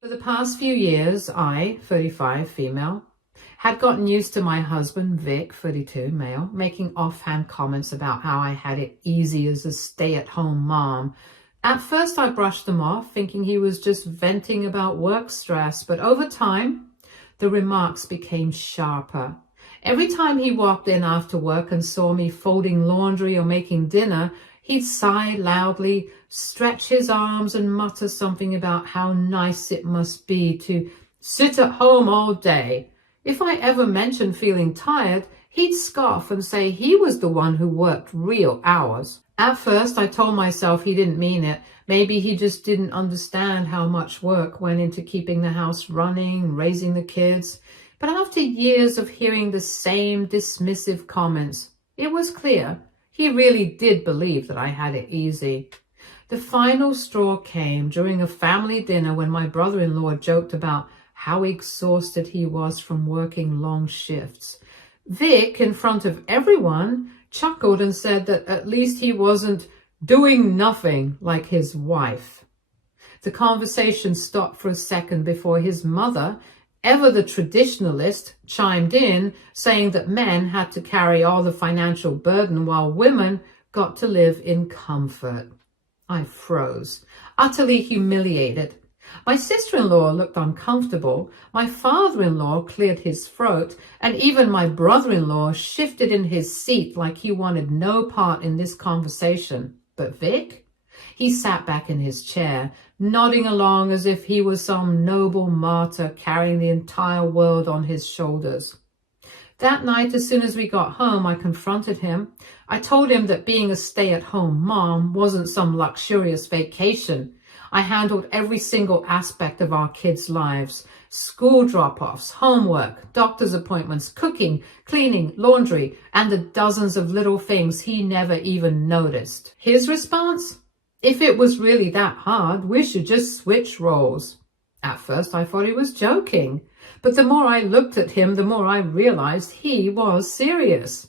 For the past few years, I, 35, female, had gotten used to my husband, Vic, 32, male, making offhand comments about how I had it easy as a stay-at-home mom. At first, I brushed them off, thinking he was just venting about work stress, but over time, the remarks became sharper. Every time he walked in after work and saw me folding laundry or making dinner, he'd sigh loudly, stretch his arms and mutter something about how nice it must be to sit at home all day. If I ever mentioned feeling tired, he'd scoff and say he was the one who worked real hours. At first, I told myself he didn't mean it. Maybe he just didn't understand how much work went into keeping the house running, raising the kids. But after years of hearing the same dismissive comments, it was clear he really did believe that I had it easy. The final straw came during a family dinner when my brother-in-law joked about how exhausted he was from working long shifts. Vic, in front of everyone, chuckled and said that at least he wasn't doing nothing like his wife. The conversation stopped for a second before his mother, ever the traditionalist, chimed in, saying that men had to carry all the financial burden while women got to live in comfort. I froze, utterly humiliated. My sister-in-law looked uncomfortable, my father-in-law cleared his throat, and even my brother-in-law shifted in his seat like he wanted no part in this conversation. But Vic? He sat back in his chair, nodding along as if he was some noble martyr carrying the entire world on his shoulders. That night, as soon as we got home, I confronted him. I told him that being a stay-at-home mom wasn't some luxurious vacation. I handled every single aspect of our kids' lives: school drop-offs, homework, doctor's appointments, cooking, cleaning, laundry, and the dozens of little things he never even noticed. His response? If it was really that hard, we should just switch roles. At first, I thought he was joking, but the more I looked at him, the more I realized he was serious.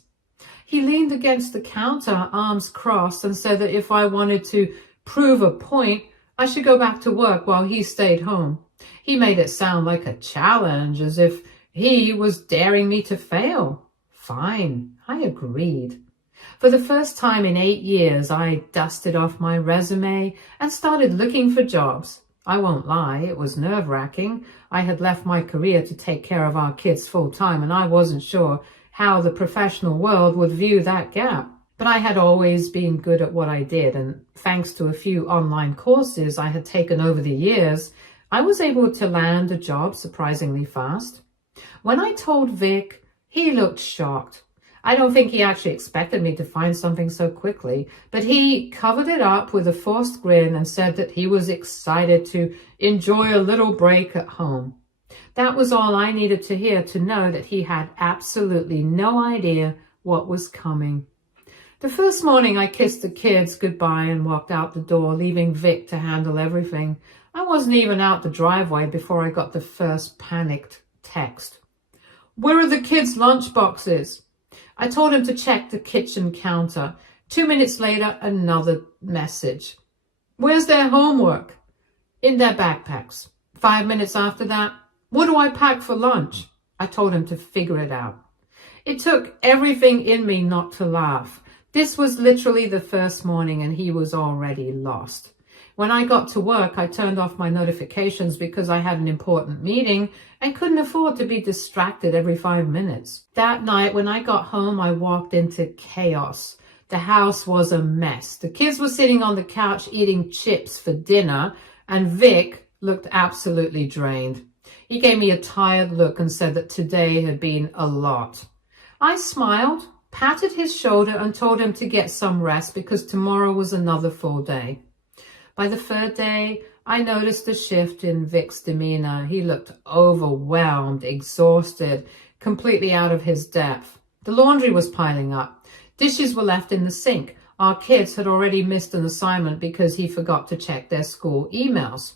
He leaned against the counter, arms crossed, and said that if I wanted to prove a point, I should go back to work while he stayed home. He made it sound like a challenge, as if he was daring me to fail. Fine, I agreed. For the first time in 8 years, I dusted off my resume and started looking for jobs. I won't lie, it was nerve-wracking. I had left my career to take care of our kids full-time, and I wasn't sure how the professional world would view that gap. But I had always been good at what I did, and thanks to a few online courses I had taken over the years, I was able to land a job surprisingly fast. When I told Vic, he looked shocked. I don't think he actually expected me to find something so quickly, but he covered it up with a forced grin and said that he was excited to enjoy a little break at home. That was all I needed to hear to know that he had absolutely no idea what was coming. The first morning I kissed the kids goodbye and walked out the door, leaving Vic to handle everything. I wasn't even out the driveway before I got the first panicked text. "Where are the kids' lunch boxes?" I told him to check the kitchen counter. 2 minutes later, another message. "Where's their homework?" "In their backpacks." 5 minutes after that, "What do I pack for lunch?" I told him to figure it out. It took everything in me not to laugh. This was literally the first morning and he was already lost. When I got to work, I turned off my notifications because I had an important meeting and couldn't afford to be distracted every 5 minutes. That night, when I got home, I walked into chaos. The house was a mess. The kids were sitting on the couch eating chips for dinner, and Vic looked absolutely drained. He gave me a tired look and said that today had been a lot. I smiled, patted his shoulder, and told him to get some rest because tomorrow was another full day. By the third day, I noticed a shift in Vic's demeanor. He looked overwhelmed, exhausted, completely out of his depth. The laundry was piling up. Dishes were left in the sink. Our kids had already missed an assignment because he forgot to check their school emails.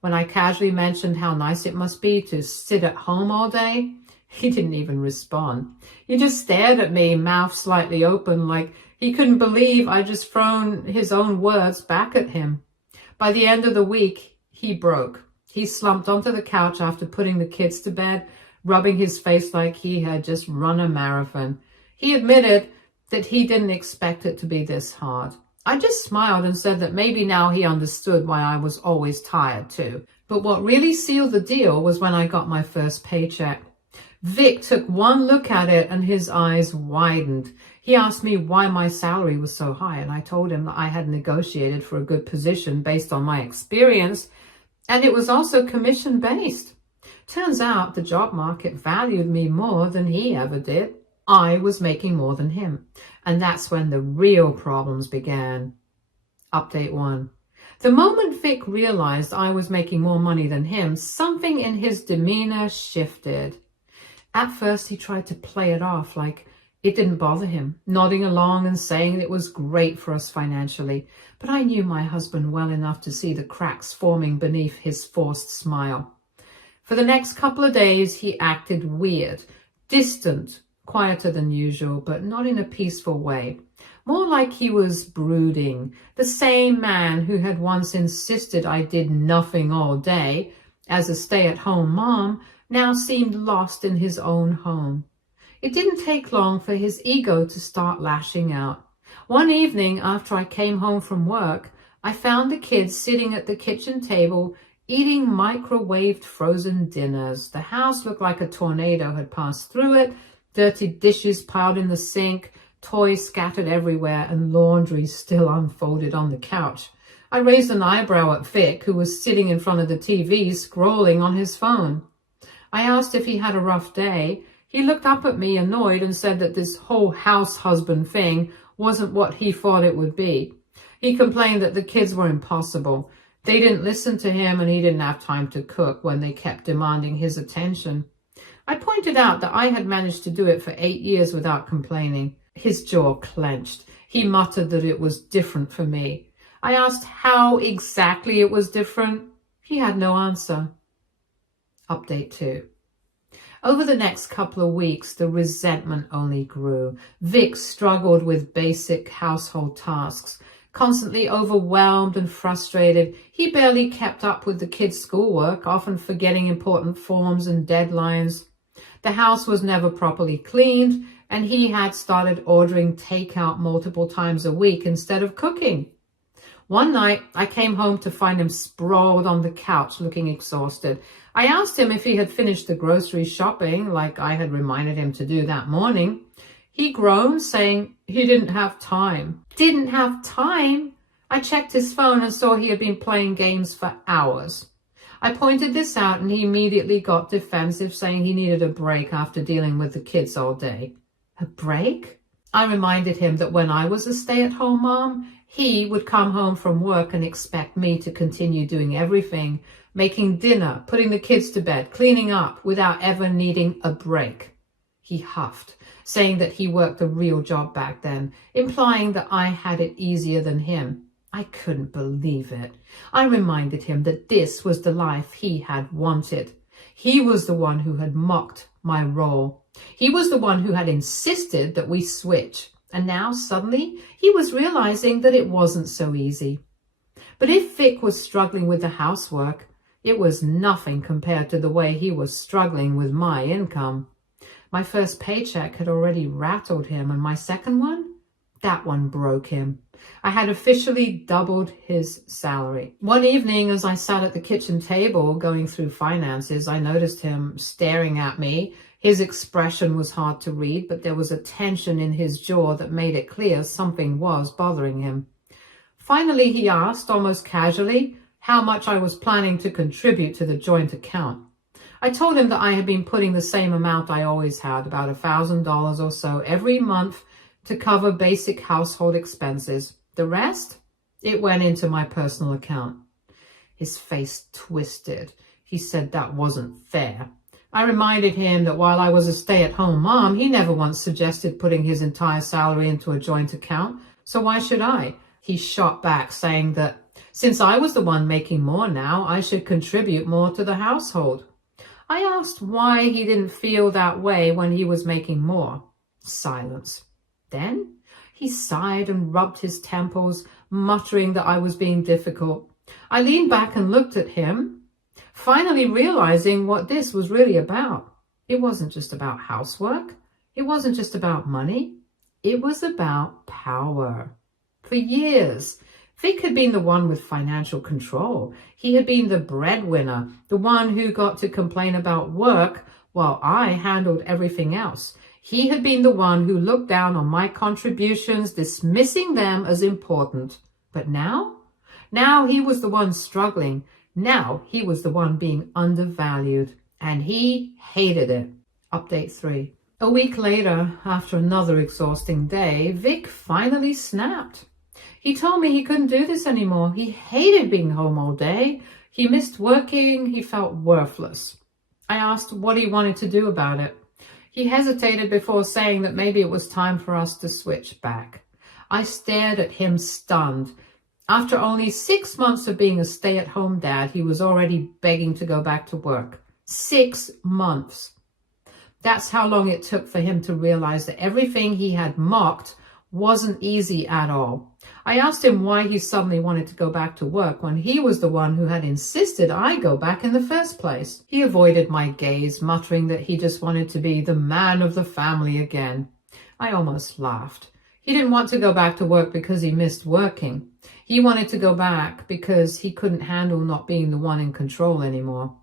When I casually mentioned how nice it must be to sit at home all day, he didn't even respond. He just stared at me, mouth slightly open, like he couldn't believe I'd just thrown his own words back at him. By the end of the week, he broke. He slumped onto the couch after putting the kids to bed, rubbing his face like he had just run a marathon. He admitted that he didn't expect it to be this hard. I just smiled and said that maybe now he understood why I was always tired too. But what really sealed the deal was when I got my first paycheck. Vic took one look at it and his eyes widened. He asked me why my salary was so high, and I told him that I had negotiated for a good position based on my experience, and it was also commission-based. Turns out the job market valued me more than he ever did. I was making more than him, and that's when the real problems began. Update 1. The moment Vic realized I was making more money than him, something in his demeanor shifted. At first, he tried to play it off like it didn't bother him, nodding along and saying it was great for us financially. But I knew my husband well enough to see the cracks forming beneath his forced smile. For the next couple of days, he acted weird, distant, quieter than usual, but not in a peaceful way. More like he was brooding. The same man who had once insisted I did nothing all day as a stay-at-home mom now seemed lost in his own home. It didn't take long for his ego to start lashing out. One evening after I came home from work, I found the kids sitting at the kitchen table eating microwaved frozen dinners. The house looked like a tornado had passed through it, dirty dishes piled in the sink, toys scattered everywhere, and laundry still unfolded on the couch. I raised an eyebrow at Vic, who was sitting in front of the TV scrolling on his phone. I asked if he had a rough day. He looked up at me annoyed and said that this whole house husband thing wasn't what he thought it would be. He complained that the kids were impossible. They didn't listen to him and he didn't have time to cook when they kept demanding his attention. I pointed out that I had managed to do it for 8 years without complaining. His jaw clenched. He muttered that it was different for me. I asked how exactly it was different. He had no answer. Update 2. Over the next couple of weeks, the resentment only grew. Vic struggled with basic household tasks. Constantly overwhelmed and frustrated, he barely kept up with the kids' schoolwork, often forgetting important forms and deadlines. The house was never properly cleaned, and he had started ordering takeout multiple times a week instead of cooking. One night, I came home to find him sprawled on the couch looking exhausted. I asked him if he had finished the grocery shopping, like I had reminded him to do that morning. He groaned, saying he didn't have time. Didn't have time? I checked his phone and saw he had been playing games for hours. I pointed this out and he immediately got defensive, saying he needed a break after dealing with the kids all day. A break? I reminded him that when I was a stay-at-home mom, he would come home from work and expect me to continue doing everything, making dinner, putting the kids to bed, cleaning up, without ever needing a break. He huffed, saying that he worked a real job back then, implying that I had it easier than him. I couldn't believe it. I reminded him that this was the life he had wanted. He was the one who had mocked my role. He was the one who had insisted that we switch. And now, suddenly, he was realizing that it wasn't so easy. But if Vic was struggling with the housework, it was nothing compared to the way he was struggling with my income. My first paycheck had already rattled him, and my second one, that one broke him. I had officially doubled his salary. One evening, as I sat at the kitchen table going through finances, I noticed him staring at me. His expression was hard to read, but there was a tension in his jaw that made it clear something was bothering him. Finally, he asked, almost casually, how much I was planning to contribute to the joint account. I told him that I had been putting the same amount I always had, about $1,000 or so every month, to cover basic household expenses. The rest, it went into my personal account. His face twisted. He said that wasn't fair. I reminded him that while I was a stay-at-home mom, he never once suggested putting his entire salary into a joint account, so why should I? He shot back, saying that since I was the one making more now, I should contribute more to the household. I asked why he didn't feel that way when he was making more. Silence. Then he sighed and rubbed his temples, muttering that I was being difficult. I leaned back and looked at him. finally realizing what this was really about. It wasn't just about housework. It wasn't just about money. It was about power. For years, Vic had been the one with financial control. He had been the breadwinner, the one who got to complain about work while I handled everything else. He had been the one who looked down on my contributions, dismissing them as important. But now he was the one struggling. Now he was the one being undervalued, and he hated it. Update 3. A week later, after another exhausting day, Vic finally snapped. He told me he couldn't do this anymore. He hated being home all day. He missed working. He felt worthless. I asked what he wanted to do about it. He hesitated before saying that maybe it was time for us to switch back. I stared at him stunned. After only 6 months of being a stay-at-home dad, he was already begging to go back to work. 6 months. That's how long it took for him to realize that everything he had mocked wasn't easy at all. I asked him why he suddenly wanted to go back to work when he was the one who had insisted I go back in the first place. He avoided my gaze, muttering that he just wanted to be the man of the family again. I almost laughed. He didn't want to go back to work because he missed working. He wanted to go back because he couldn't handle not being the one in control anymore.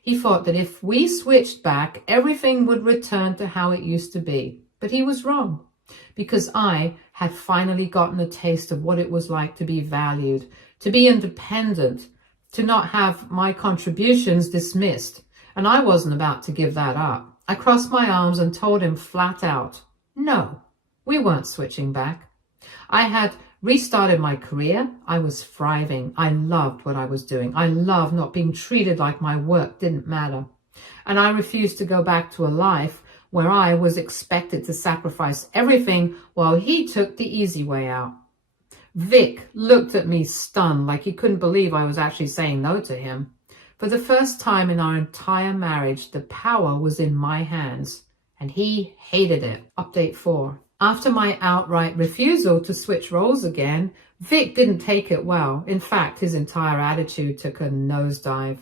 He thought that if we switched back, everything would return to how it used to be. But he was wrong, because I had finally gotten a taste of what it was like to be valued, to be independent, to not have my contributions dismissed. And I wasn't about to give that up. I crossed my arms and told him flat out, no, we weren't switching back. I had restarted my career. I was thriving. I loved what I was doing. I loved not being treated like my work didn't matter. And I refused to go back to a life where I was expected to sacrifice everything while he took the easy way out. Vic looked at me stunned, like he couldn't believe I was actually saying no to him. For the first time in our entire marriage, the power was in my hands, and he hated it. Update 4. After my outright refusal to switch roles again, Vic didn't take it well. In fact, his entire attitude took a nosedive.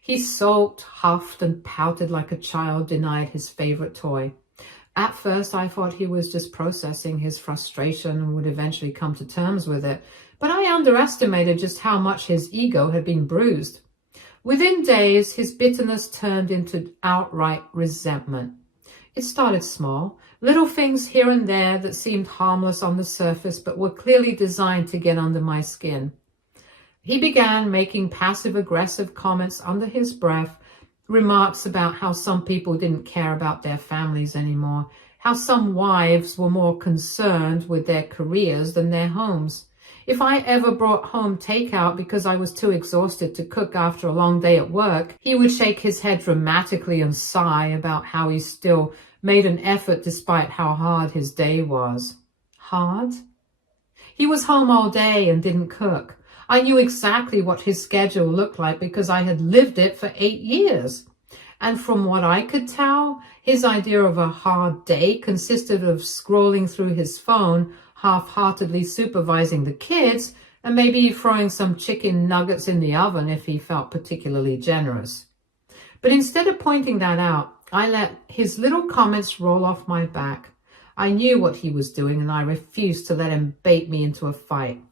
He sulked, huffed, and pouted like a child denied his favorite toy. At first, I thought he was just processing his frustration and would eventually come to terms with it, but I underestimated just how much his ego had been bruised. Within days, his bitterness turned into outright resentment. It started small, little things here and there that seemed harmless on the surface but were clearly designed to get under my skin. He began making passive-aggressive comments under his breath, remarks about how some people didn't care about their families anymore, how some wives were more concerned with their careers than their homes. If I ever brought home takeout because I was too exhausted to cook after a long day at work, he would shake his head dramatically and sigh about how he still made an effort despite how hard his day was. Hard? He was home all day and didn't cook. I knew exactly what his schedule looked like because I had lived it for 8 years. And from what I could tell, his idea of a hard day consisted of scrolling through his phone, half-heartedly supervising the kids, and maybe throwing some chicken nuggets in the oven if he felt particularly generous. But instead of pointing that out, I let his little comments roll off my back. I knew what he was doing, and I refused to let him bait me into a fight.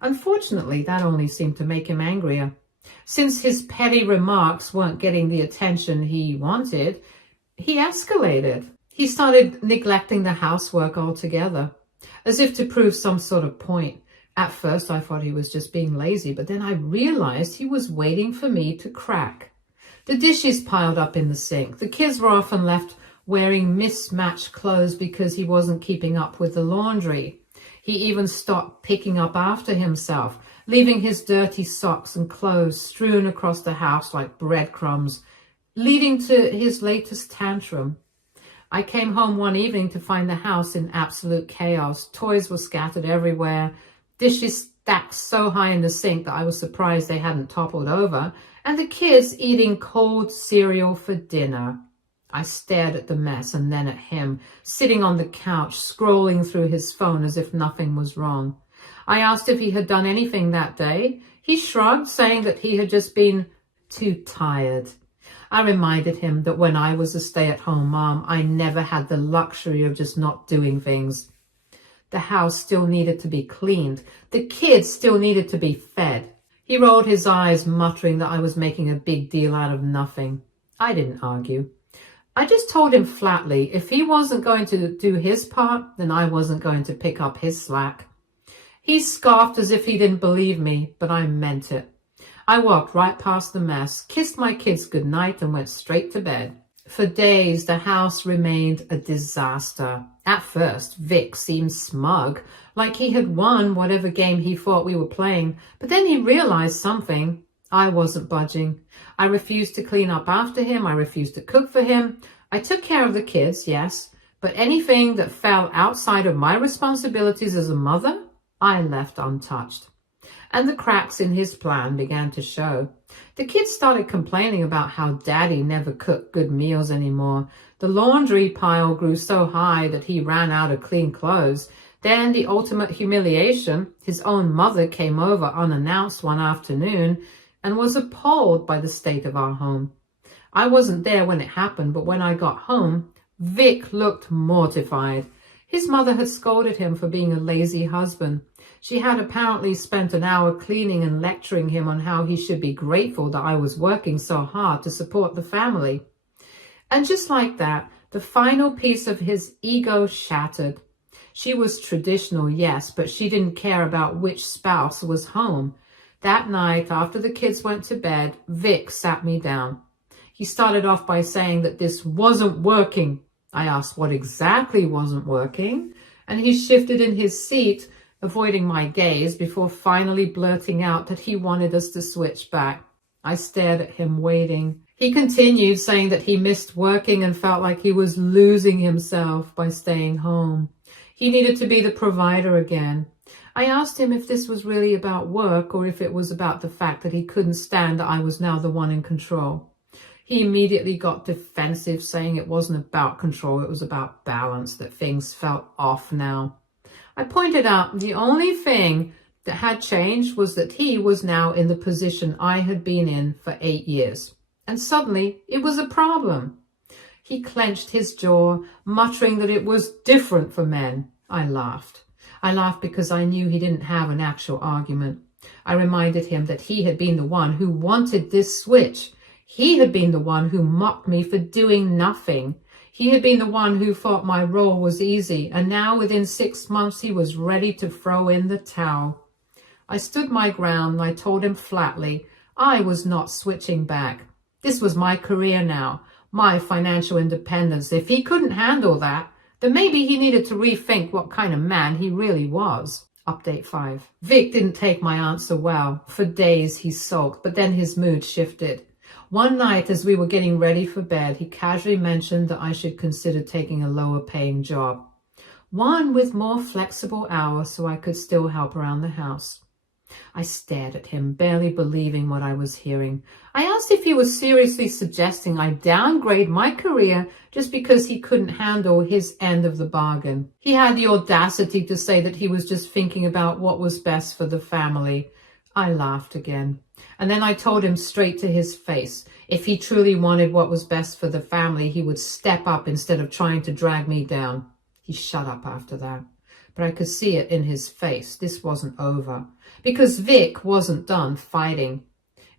Unfortunately, that only seemed to make him angrier. Since his petty remarks weren't getting the attention he wanted, he escalated. He started neglecting the housework altogether, as if to prove some sort of point. At first, I thought he was just being lazy, but then I realized he was waiting for me to crack. The dishes piled up in the sink. The kids were often left wearing mismatched clothes because he wasn't keeping up with the laundry. He even stopped picking up after himself, leaving his dirty socks and clothes strewn across the house like breadcrumbs, leading to his latest tantrum. I came home one evening to find the house in absolute chaos. Toys were scattered everywhere, dishes stacked so high in the sink that I was surprised they hadn't toppled over, and the kids eating cold cereal for dinner. I stared at the mess and then at him, sitting on the couch, scrolling through his phone as if nothing was wrong. I asked if he had done anything that day. He shrugged, saying that he had just been too tired. I reminded him that when I was a stay-at-home mom, I never had the luxury of just not doing things. The house still needed to be cleaned. The kids still needed to be fed. He rolled his eyes, muttering that I was making a big deal out of nothing. I didn't argue. I just told him flatly, if he wasn't going to do his part, then I wasn't going to pick up his slack. He scoffed as if he didn't believe me, but I meant it. I walked right past the mess, kissed my kids goodnight, and went straight to bed. For days, the house remained a disaster. At first, Vic seemed smug, like he had won whatever game he thought we were playing, but then he realized something. I wasn't budging. I refused to clean up after him. I refused to cook for him. I took care of the kids, yes, but anything that fell outside of my responsibilities as a mother, I left untouched. And the cracks in his plan began to show. The kids started complaining about how Daddy never cooked good meals anymore. The laundry pile grew so high that he ran out of clean clothes. Then the ultimate humiliation, his own mother came over unannounced one afternoon and was appalled by the state of our home. I wasn't there when it happened, but when I got home, Vic looked mortified. His mother had scolded him for being a lazy husband. She had apparently spent an hour cleaning and lecturing him on how he should be grateful that I was working so hard to support the family. And just like that, the final piece of his ego shattered. She was traditional, yes, but she didn't care about which spouse was home. That night, after the kids went to bed, Vic sat me down. He started off by saying that this wasn't working. I asked what exactly wasn't working, and he shifted in his seat, avoiding my gaze, before finally blurting out that he wanted us to switch back. I stared at him, waiting. He continued, saying that he missed working and felt like he was losing himself by staying home. He needed to be the provider again. I asked him if this was really about work or if it was about the fact that he couldn't stand that I was now the one in control. He immediately got defensive, saying it wasn't about control, it was about balance, that things felt off now. I pointed out the only thing that had changed was that he was now in the position I had been in for 8 years. And suddenly it was a problem. He clenched his jaw, muttering that it was different for men. I laughed. I laughed because I knew he didn't have an actual argument. I reminded him that he had been the one who wanted this switch. He had been the one who mocked me for doing nothing. He had been the one who thought my role was easy, and now within 6 months he was ready to throw in the towel. I stood my ground and I told him flatly I was not switching back. This was my career now, my financial independence. If he couldn't handle that, then maybe he needed to rethink what kind of man he really was. Update 5. Vic didn't take my answer well. For days he sulked, but then his mood shifted. One night as we were getting ready for bed, he casually mentioned that I should consider taking a lower paying job. One with more flexible hours so I could still help around the house. I stared at him, barely believing what I was hearing. I asked if he was seriously suggesting I downgrade my career just because he couldn't handle his end of the bargain. He had the audacity to say that he was just thinking about what was best for the family. I laughed again. And then I told him straight to his face, if he truly wanted what was best for the family, he would step up instead of trying to drag me down. He shut up after that. But I could see it in his face. This wasn't over. Because Vic wasn't done fighting.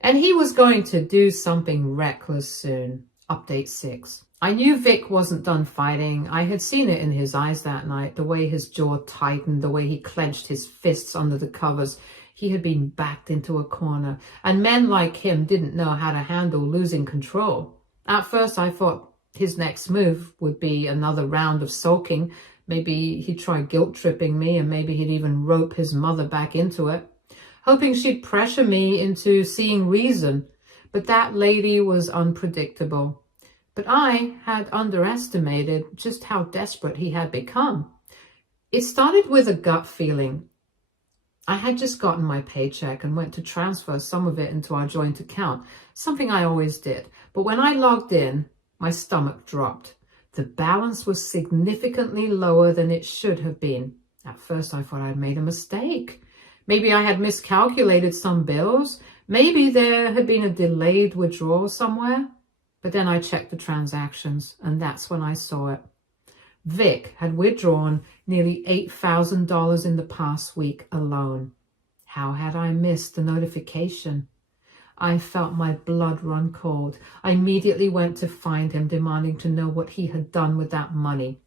And he was going to do something reckless soon. Update 6. I knew Vic wasn't done fighting. I had seen it in his eyes that night, the way his jaw tightened, the way he clenched his fists under the covers. He had been backed into a corner, and men like him didn't know how to handle losing control. At first I thought his next move would be another round of sulking. Maybe he'd try guilt-tripping me, and maybe he'd even rope his mother back into it, hoping she'd pressure me into seeing reason. But that lady was unpredictable. But I had underestimated just how desperate he had become. It started with a gut feeling. I had just gotten my paycheck and went to transfer some of it into our joint account, something I always did. But when I logged in, my stomach dropped. The balance was significantly lower than it should have been. At first, I thought I'd made a mistake. Maybe I had miscalculated some bills. Maybe there had been a delayed withdrawal somewhere, but then I checked the transactions and that's when I saw it. Vic had withdrawn nearly $8,000 in the past week alone. How had I missed the notification? I felt my blood run cold. I immediately went to find him, demanding to know what he had done with that money.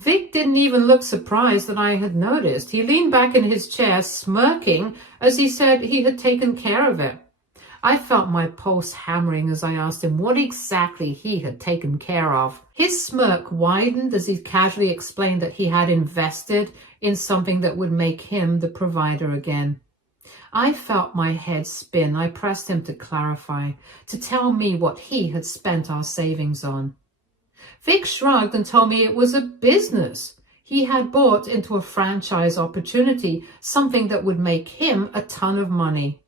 Vic didn't even look surprised that I had noticed. He leaned back in his chair, smirking, as he said he had taken care of it. I felt my pulse hammering as I asked him what exactly he had taken care of. His smirk widened as he casually explained that he had invested in something that would make him the provider again. I felt my head spin. I pressed him to clarify, to tell me what he had spent our savings on. Vic shrugged and told me it was a business. He had bought into a franchise opportunity, something that would make him a ton of money.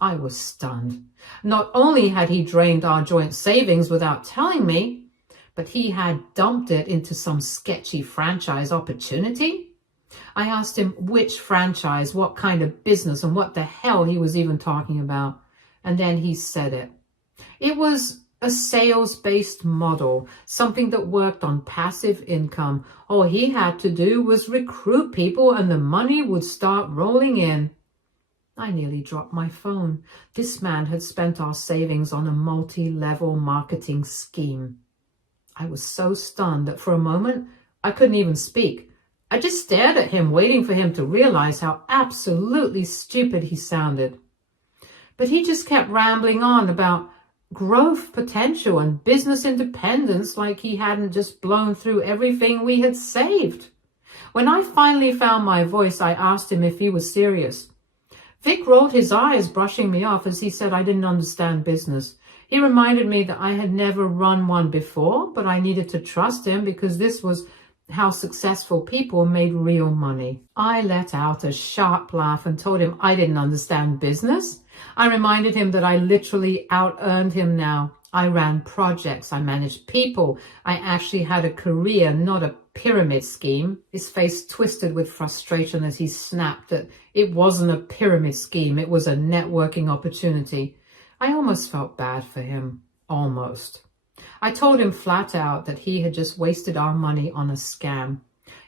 I was stunned. Not only had he drained our joint savings without telling me, but he had dumped it into some sketchy franchise opportunity. I asked him which franchise, what kind of business, and what the hell he was even talking about. And then he said it. It was a sales-based model, something that worked on passive income. All he had to do was recruit people and the money would start rolling in. I nearly dropped my phone. This man had spent our savings on a multi-level marketing scheme. I was so stunned that for a moment I couldn't even speak. I just stared at him, waiting for him to realize how absolutely stupid he sounded. But he just kept rambling on about growth potential and business independence like he hadn't just blown through everything we had saved. When I finally found my voice, I asked him if he was serious. Vic rolled his eyes, brushing me off as he said I didn't understand business. He reminded me that I had never run one before, but I needed to trust him because this was how successful people made real money. I let out a sharp laugh and told him I didn't understand business. I reminded him that I literally out-earned him now. I ran projects, I managed people, I actually had a career, not a pyramid scheme. His face twisted with frustration as he snapped that it wasn't a pyramid scheme, it was a networking opportunity. I almost felt bad for him. Almost. I told him flat out that he had just wasted our money on a scam.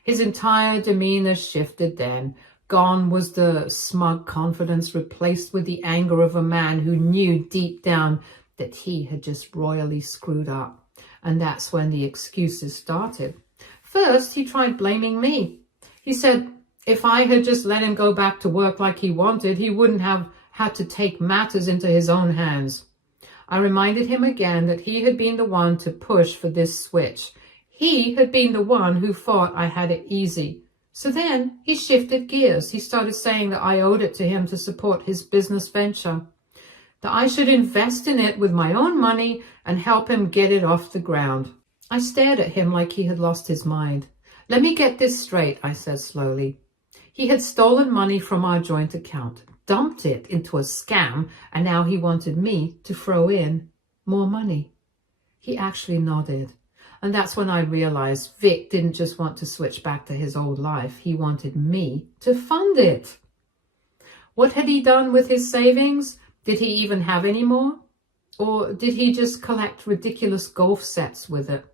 His entire demeanor shifted then. Gone was the smug confidence, replaced with the anger of a man who knew deep down that he had just royally screwed up. And that's when the excuses started. First, he tried blaming me. He said if I had just let him go back to work like he wanted, he wouldn't have had to take matters into his own hands. I reminded him again that he had been the one to push for this switch. He had been the one who thought I had it easy. So then he shifted gears. He started saying that I owed it to him to support his business venture, that I should invest in it with my own money and help him get it off the ground. I stared at him like he had lost his mind. Let me get this straight, I said slowly. He had stolen money from our joint account, dumped it into a scam, and now he wanted me to throw in more money. He actually nodded. And that's when I realized Vic didn't just want to switch back to his old life. He wanted me to fund it. What had he done with his savings? Did he even have any more? Or did he just collect ridiculous golf sets with it?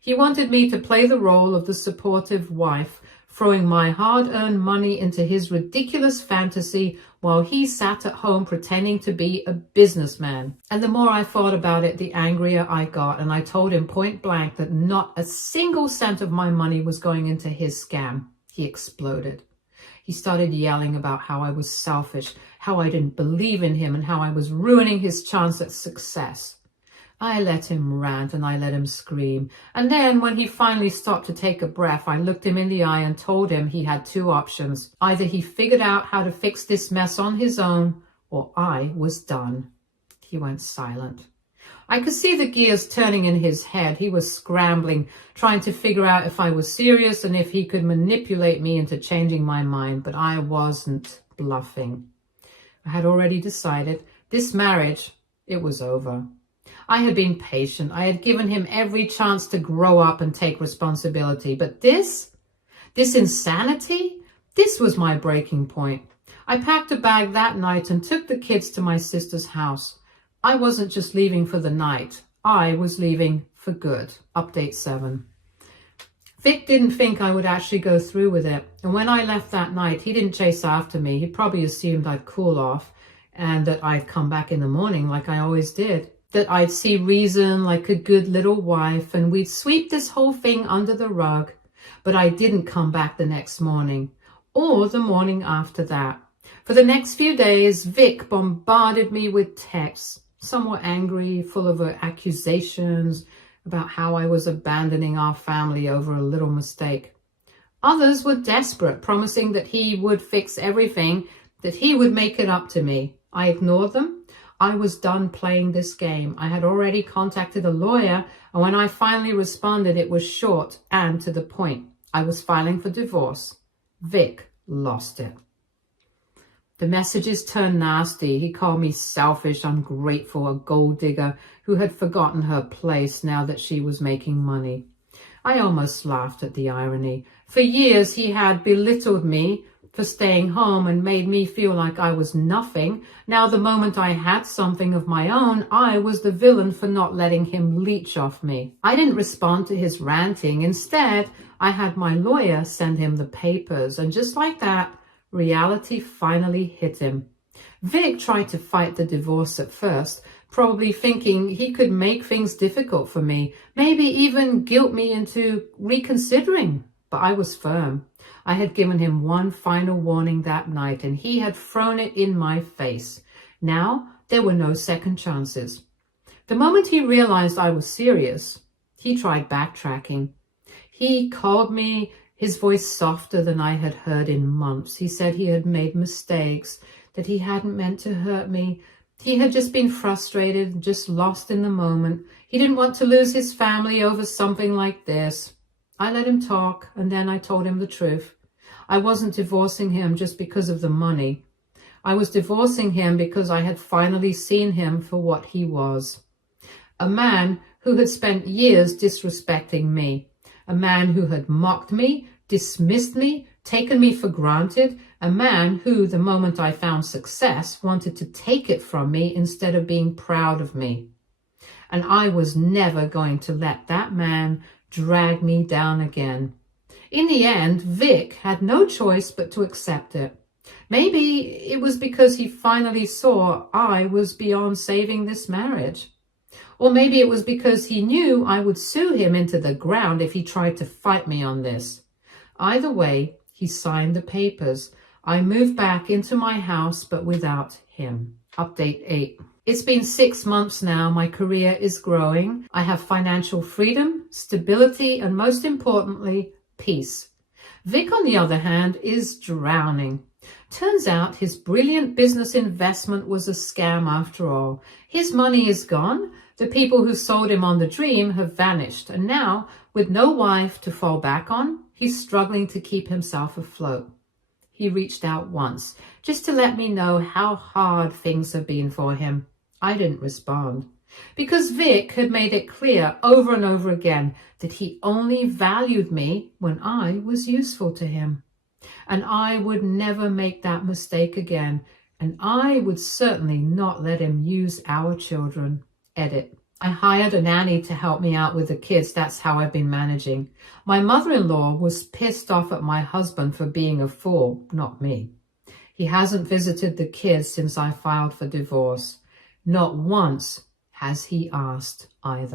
He wanted me to play the role of the supportive wife, throwing my hard-earned money into his ridiculous fantasy while he sat at home pretending to be a businessman. And the more I thought about it, the angrier I got, and I told him point blank that not a single cent of my money was going into his scam. He exploded. He started yelling about how I was selfish, how I didn't believe in him, and how I was ruining his chance at success. I let him rant and I let him scream. And then when he finally stopped to take a breath, I looked him in the eye and told him he had two options. Either he figured out how to fix this mess on his own, or I was done. He went silent. I could see the gears turning in his head. He was scrambling, trying to figure out if I was serious and if he could manipulate me into changing my mind, but I wasn't bluffing. I had already decided this marriage, it was over. I had been patient. I had given him every chance to grow up and take responsibility. But this insanity, this was my breaking point. I packed a bag that night and took the kids to my sister's house. I wasn't just leaving for the night. I was leaving for good. Update 7. Vic didn't think I would actually go through with it. And when I left that night, he didn't chase after me. He probably assumed I'd cool off and that I'd come back in the morning like I always did. That I'd see reason like a good little wife and we'd sweep this whole thing under the rug. But I didn't come back the next morning or the morning after that. For the next few days, Vic bombarded me with texts. Some were angry, full of accusations about how I was abandoning our family over a little mistake. Others were desperate, promising that he would fix everything, that he would make it up to me. I ignored them. I was done playing this game. I had already contacted a lawyer, and when I finally responded, it was short and to the point. I was filing for divorce. Vic lost it. The messages turned nasty. He called me selfish, ungrateful, a gold digger who had forgotten her place now that she was making money. I almost laughed at the irony. For years he had belittled me for staying home and made me feel like I was nothing. Now the moment I had something of my own, I was the villain for not letting him leech off me. I didn't respond to his ranting. Instead, I had my lawyer send him the papers, and just like that, reality finally hit him. Vic tried to fight the divorce at first, probably thinking he could make things difficult for me, maybe even guilt me into reconsidering. But I was firm. I had given him one final warning that night, and he had thrown it in my face. Now there were no second chances. The moment he realized I was serious, he tried backtracking. He called me, his voice softer than I had heard in months. He said he had made mistakes, that he hadn't meant to hurt me. He had just been frustrated, just lost in the moment. He didn't want to lose his family over something like this. I let him talk, and then I told him the truth. I wasn't divorcing him just because of the money. I was divorcing him because I had finally seen him for what he was. A man who had spent years disrespecting me. A man who had mocked me, dismissed me, taken me for granted, a man who, the moment I found success, wanted to take it from me instead of being proud of me. And I was never going to let that man drag me down again. In the end, Vic had no choice but to accept it. Maybe it was because he finally saw I was beyond saving this marriage. Or maybe it was because he knew I would sue him into the ground if he tried to fight me on this. Either way, he signed the papers. I moved back into my house, but without him. Update 8. It's been 6 months now. My career is growing. I have financial freedom, stability, and most importantly, peace. Vic, on the other hand, is drowning. Turns out his brilliant business investment was a scam after all. His money is gone. The people who sold him on the dream have vanished. And now, with no wife to fall back on, he's struggling to keep himself afloat. He reached out once, just to let me know how hard things have been for him. I didn't respond, because Vic had made it clear over and over again that he only valued me when I was useful to him. And I would never make that mistake again, and I would certainly not let him use our children. Edit. I hired a nanny to help me out with the kids. That's how I've been managing. My mother-in-law was pissed off at my husband for being a fool, not me. He hasn't visited the kids since I filed for divorce. Not once has he asked either.